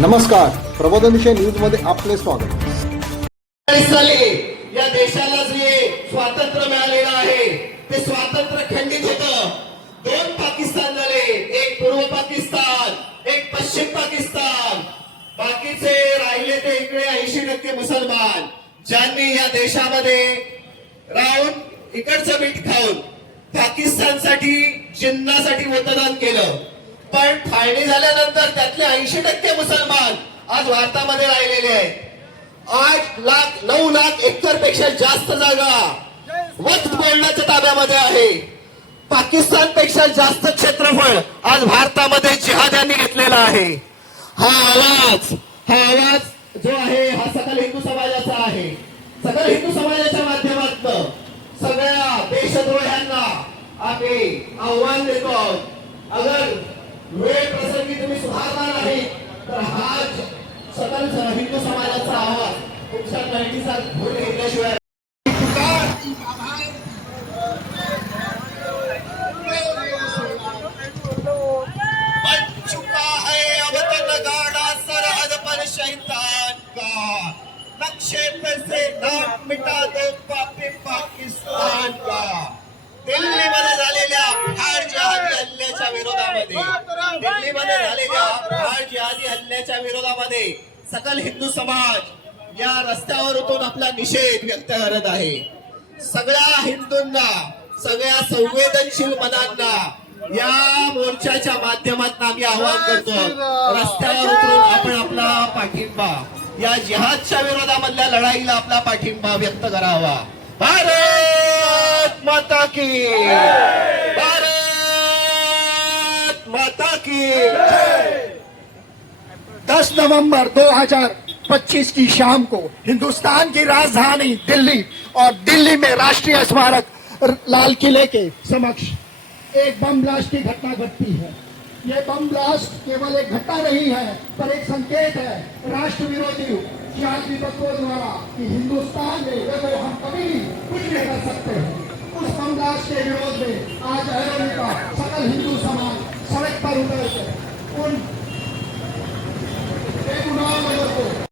नमस्कार. प्रबोधनविषय न्यूजमध्ये आपले स्वागत. साली या देशाला जे स्वातंत्र्य मिळालेलं आहे ते स्वातंत्र्य खंडित होत. दोन पाकिस्तान झाले. एक पूर्व पाकिस्तान एक पश्चिम पाकिस्तान. बाकीचे राहिले ते इकडे ऐंशी टक्के मुसलमान. ज्यांनी या देशामध्ये राहून इकडचं मीठ खाऊन पाकिस्तानसाठी जिन्नासाठी मतदान केलं. पण फाळणी झाल्यानंतर त्यातले ऐंशी टक्के मुसलमान आज भारतामध्ये राहिलेले आहेत. आठ लाख नऊ लाख एकरपेक्षा जास्त जागा वक्त बोलण्याच्या ताब्यामध्ये आहे. पाकिस्तानपेक्षा जास्त क्षेत्रफळ आज भारतामध्ये जिहाद्यांनी घेतलेला आहे. हा आवाज हा आवाज जो आहे हा सकल हिंदू समाजाचा आहे. सकल हिंदू समाजाच्या माध्यमातून सगळ्या देशद्रोह्यांना आम्ही आव्हान देतो आहोत. अगर वेळ प्रसंगी तुम्ही सुधारणार नाही तर हा स्वतंत्र हिंदू समाजाचा आवाज तुमच्या कळणीचा भूल घेतल्याशिवाय का। नक्शे पे से नाम मिटा पापी पाकिस्तान का। दिल्लीमध्ये झालेल्या फार जहादी हल्ल्याच्या विरोधामध्ये दिल्लीमध्ये झालेल्या फार जहादी हल्ल्याच्या विरोधामध्ये सकल हिंदू समाज या रस्त्यावर उतरून आपला निषेध व्यक्त करत आहे. सगळ्या हिंदूंना सगळ्या संवेदनशील मनांना या मोर्चाच्या माध्यमातून आम्ही आवाहन करतो. रस्त्यावर उतरून आपण आपला पाठिंबा या जिहादच्या विरोधामधल्या लढाईला आपला पाठिंबा व्यक्त करावा. भारत माता की माता की। 10 नवंबर 2025 की शाम को हिंदुस्तान की राजधानी दिल्ली और दिल्ली में राष्ट्रीय स्मारक लाल किले के समक्ष एक बम ब्लास्ट की घटना घटती है। ये बम ब्लास्ट केवल एक घटना नहीं है, पर एक संकेत है। राष्ट्र विरोधी तत्वों द्वारा कि हिंदुस्तान में हम कभी कुछ नहीं कर सकते। हैं उस बम ब्लास्ट के विरोध में आज का सकल हिंदू समाज ahorita un